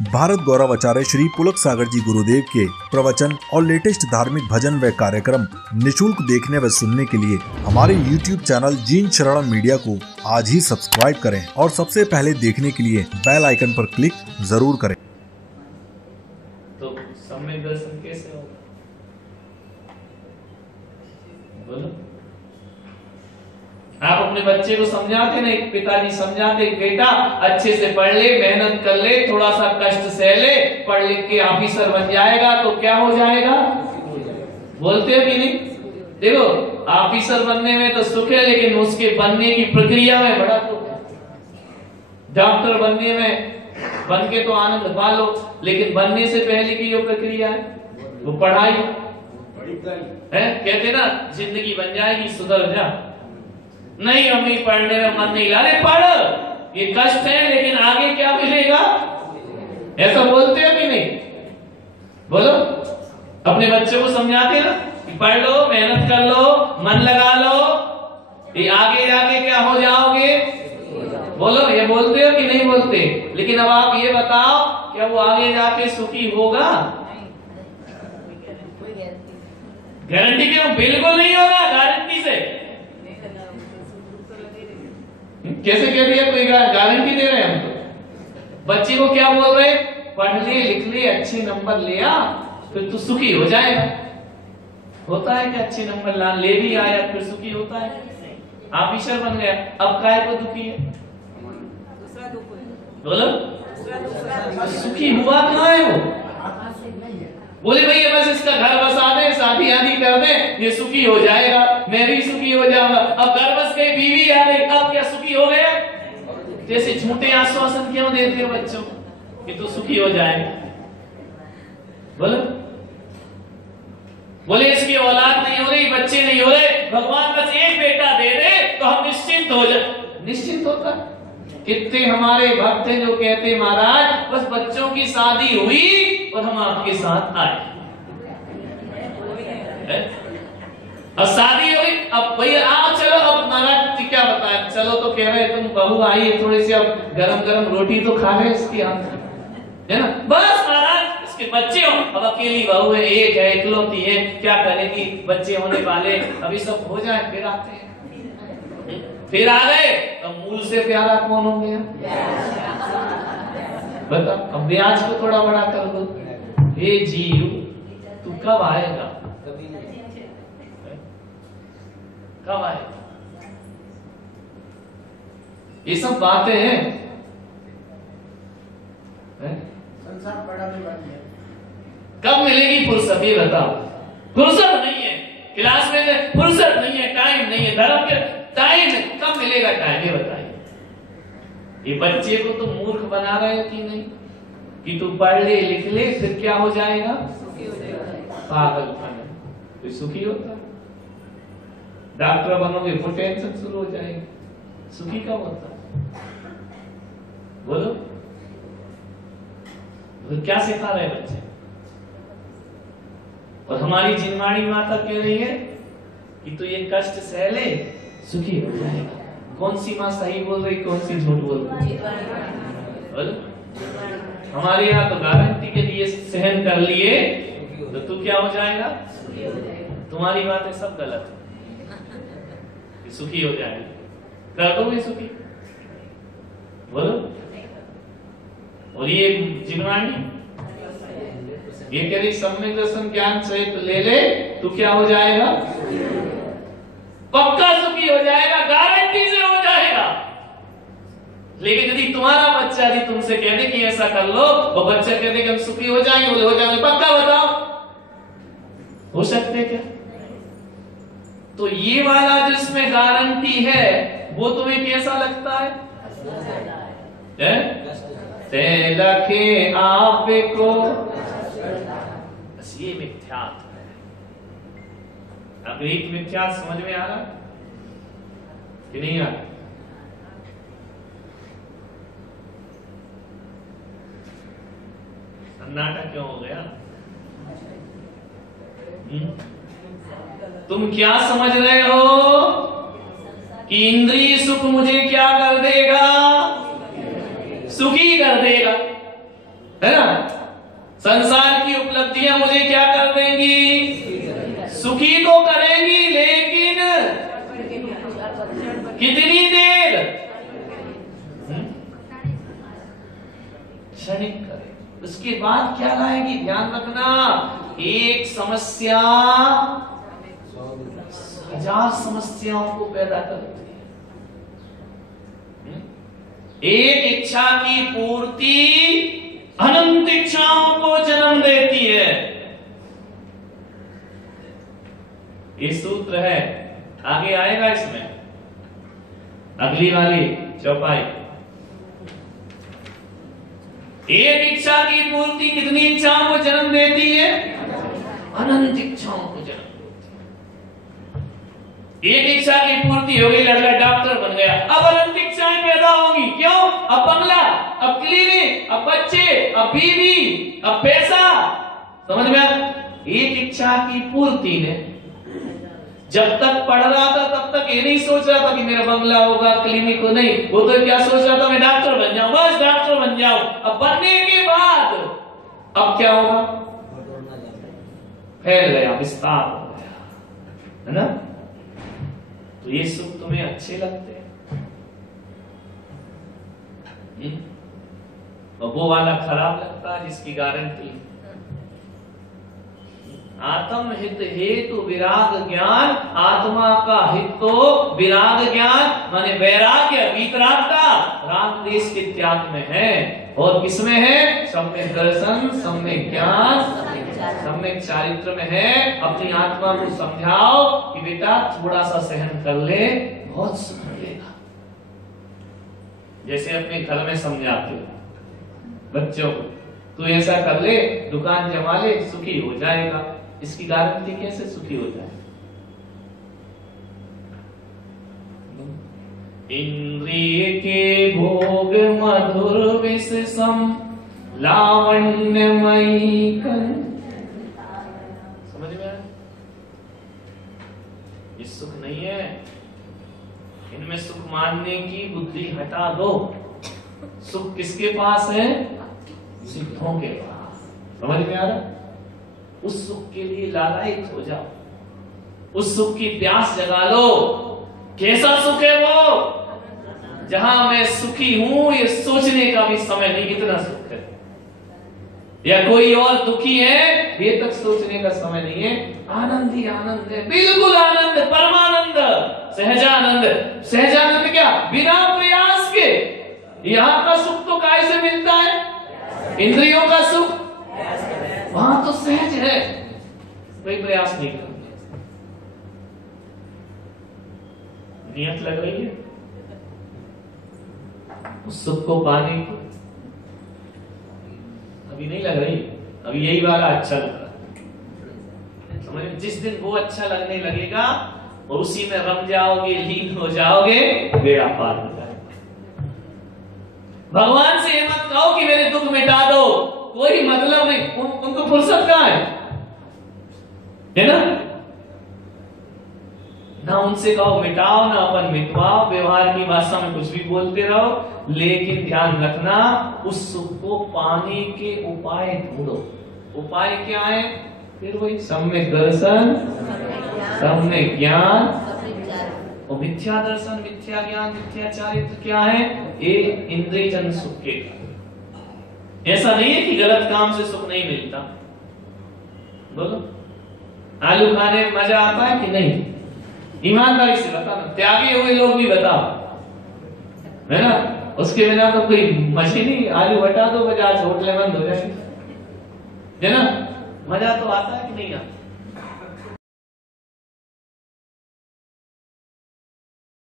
भारत गौरव आचार्य श्री पुलक सागर जी गुरुदेव के प्रवचन और लेटेस्ट धार्मिक भजन व कार्यक्रम निशुल्क देखने व सुनने के लिए हमारे YouTube चैनल जीन शरणम मीडिया को आज ही सब्सक्राइब करें और सबसे पहले देखने के लिए बेल आइकन पर क्लिक जरूर करें। तो सम्यक दर्शन कैसे होगा? बोलो। आप अपने बच्चे को समझाते ना, एक पिताजी समझाते बेटा अच्छे से पढ़ ले, मेहनत कर ले, थोड़ा सा कष्ट सह ले, पढ़ लिख के ऑफिसर बन जाएगा तो क्या हो जाएगा? बोलते हो कि नहीं? देखो ऑफिसर बनने में तो सुख है, लेकिन उसके बनने की प्रक्रिया में बड़ा दुख है। डॉक्टर बनने में बन के तो आनंद पा लो, लेकिन बनने से पहले की जो प्रक्रिया है वो पढ़ाई है। कहते ना जिंदगी बन जाएगी सुधर जा। नहीं अम्मी पढ़ने में मन नहीं ला रहे, पढ़, ये कष्ट है लेकिन आगे क्या मिलेगा? ऐसा बोलते हो कि नहीं? बोलो। अपने बच्चों को समझाते ना कि पढ़ लो, मेहनत कर लो, मन लगा लो, ये आगे जाके क्या हो जाओगे? बोलो। ये बोलते हो कि नहीं बोलते? लेकिन अब आप ये बताओ, क्या वो आगे जाके सुखी होगा? गारंटी क्यों? बिल्कुल नहीं होगा, गारंटी से। कैसे कह दिया? कोई गारंटी दे रहे हैं हम तो। बच्चे को क्या बोल रहे? पढ़ ले, लिख ले, अच्छे नंबर ले आ, फिर तू सुखी हो जाएगा। होता है कि अच्छे नंबर ला ले भी आया फिर सुखी होता है? ऑफिसर बन गया, अब काय को दुखी है? बोलो। सुखी हुआ कहाँ है वो? बोले भैया बस इसका घर बसा दे, शादी आदि कर दे, ये सुखी हो जाएगा, मैं भी सुखी हो जाऊंगा। अब घर बस गई, बीवी आ गई, अब क्या सुखी हो गया? जैसे झूठे आश्वासन क्यों देते हो बच्चों कि तू सुखी हो जाएगा? बोलो। बोले इसकी औलाद नहीं हो रही, बच्चे नहीं हो रहे, भगवान बस एक बेटा दे दे तो हम निश्चिंत हो जाए। निश्चिंत होता? कितने हमारे भक्त हैं जो कहते महाराज बस बच्चों की शादी हुई और हम आपके साथ आए। अब शादी हुई, अब भैया आओ चलो, अब महाराज क्या बताया, चलो तो कह रहे तुम बहू आई है, थोड़ी सी अब गरम गरम रोटी तो खा ले इसकी हाथ है ना। बस महाराज इसके बच्चे हो, अब अकेली बहू है, एक है, इकलौती है, क्या करेगी, बच्चे होने वाले, अभी सब हो जाए फिर आते हैं। फिर आ गए तो मूल से प्यारा कौन हो गया? बता। अब ब्याज को थोड़ा बड़ा कर दो। हे जीव तू कब आएगा? कब आएगा? ये सब बातें हैं। संसार बड़ा भी बन गया। कब मिलेगी फुर्सत? ये बताओ। फुर्सत नहीं है, क्लास में फुर्सत नहीं है, टाइम नहीं है, धर्म के टाइम कब मिलेगा? टाइम ये बताइए। ये बच्चे को तो मूर्ख बना रहे हो कि नहीं कि तू पढ़ ले, लिख ले, फिर क्या हो जाएगा? पागलपन। कोई सुखी होता? डॉक्टर बनोगे तो टेंशन शुरू हो जाएगी। सुखी कब होता? बोलो। तो क्या सिखा रहे बच्चे? और हमारी जिनवाणी माता कह रही है कि तू ये कष्ट सह ले, सुखी हो जाएगा। कौन सी माँ सही बोल रही, कौन सी झूठ बोल रही? हमारे यहाँ तो गारंटी के लिए सहन कर लिए तो तू क्या हो जाएगा? तुम्हारी बातें सब गलत है, सुखी हो जाएगा। कर दोगे सुखी? बोलो। और ये जिनवाणी ये कह रही सम्यक दर्शन ज्ञान सहित ले ले, तू क्या हो जाएगा? पक्का सुखी हो जाएगा, गारंटी से हो जाएगा। लेकिन यदि तुम्हारा बच्चा यदि तुमसे कह दे कि ऐसा कर लो, वो बच्चा कह दे कि हम सुखी हो जाएंगे, बोले हो जाएंगे, पक्का बताओ हो सकते क्या? तो ये वाला जिसमें गारंटी है वो तुम्हें कैसा लगता है? ते लखे आप को, बस ये मिथ्यात्व है। अब एक मिथ्या समझ में आ रहा कि नहीं आ रहा? सन्नाटा क्यों हो गया? तुम क्या समझ रहे हो कि इंद्रिय सुख मुझे क्या कर देगा? सुखी कर देगा। है ना। संसार की उपलब्धियां मुझे क्या कर देंगी, सुखी तो करेंगी, लेकिन कितनी देर, क्षणिक करें, उसके बाद क्या लाएगी। ध्यान रखना, एक समस्या 1000 समस्याओं को पैदा करती है। एक इच्छा की पूर्ति अनंत इच्छाओं को जन्म देती है। ये सूत्र है, आगे आएगा इसमें, अगली वाली चौपाई। एक इच्छा की पूर्ति कितनी इच्छाओं को जन्म देती है, अनंत इच्छाओं को जन्म देती है। एक इच्छा की पूर्ति हो गई, लड़का डॉक्टर बन गया, अब अनंत इच्छाएं पैदा होंगी। क्यों? अब बंगला, अब क्लिनिक, अब बच्चे, अब बीवी, अब पैसा। समझ में आया? एक इच्छा की पूर्ति ने, जब तक पढ़ रहा था तब तक ये नहीं सोच रहा था कि मेरा बंगला होगा, क्लिनिक हो, नहीं, वो तो क्या सोच रहा था, मैं डॉक्टर बन जाऊं, बस डॉक्टर बन जाऊं। अब बनने के बाद अब क्या होगा, फैल गया, विस्तार हो गया, है ना। तो ये सुख तुम्हें अच्छे लगते हैं, और वो वाला खराब लगता है जिसकी गारंटी। आत्म हित हेतु विराग ज्ञान, आत्मा का हित तो विराग ज्ञान माने वैराग्य, वीतरागता, राग देश के त्याग में है। और किसमें है? सम्यक दर्शन, सम्यक ज्ञान, सम्यक चारित्र में है। अपनी आत्मा को समझाओ कि बेटा थोड़ा सा सहन कर ले, बहुत सुख मिलेगा। जैसे अपने घर में समझाते हो बच्चों को, तू ऐसा कर ले, दुकान जमा ले, सुखी हो जाएगा। इसकी गारंटी कैसे सुखी हो जाए? इंद्रिय के भोग मधुर विषम लावण्यमयी कर, समझ में आया? ये सुख नहीं है, इनमें सुख मानने की बुद्धि हटा दो। सुख किसके पास है? सिद्धों के पास। समझ में आ रहा? उस सुख के लिए लालायित हो जाओ, उस सुख की प्यास जगा लो। कैसा सुख है वो? जहां मैं सुखी हूं ये सोचने का भी समय नहीं, इतना सुख है। या कोई और दुखी है, ये तक सोचने का समय नहीं है। आनंद ही आनंद है, बिल्कुल आनंद, परमानंद, सहजानंद। सहजानंद क्या? बिना प्रयास के। यहां का सुख तो काय से मिलता है? इंद्रियों का सुख वहां तो सहज है, कोई प्रयास नहीं करना। नियत लग रही है उस सुख को पाने की? अभी नहीं लग रही, अभी यही वाला अच्छा लग रहा है। समझ, जिस दिन वो अच्छा लगने लगेगा और उसी में रम जाओगे, लीन हो जाओगे, बेड़ा पार हो जाएगा। भगवान से ये मत कहो कि मेरे दुख मिटा दो, कोई मतलब नहीं, उनको फुर्सत कहां है ना। ना उनसे कहो मिटाओ, ना अपन मिटवाओ, व्यवहार की भाषा में कुछ भी बोलते रहो, लेकिन ध्यान रखना उस सुख को पाने के उपाय ढूंढो। उपाय क्या है? फिर वही सम्यक दर्शन, सम्यक ज्ञान और मिथ्या दर्शन, मिथ्या ज्ञान, मिथ्या चारित्र क्या है? एक इंद्रिय जन सुख के। ऐसा नहीं है कि गलत काम से सुख नहीं मिलता। बोलो, आलू खाने में मजा आता है कि नहीं? ईमानदारी से बताना, त्यागी हुए लोग भी बताओ, है ना। उसके बिना तो कोई मशीन ही, आलू हटा दो, बजाज होटलें बंद हो जाएंगे, है ना। मजा तो आता है कि नहीं आता?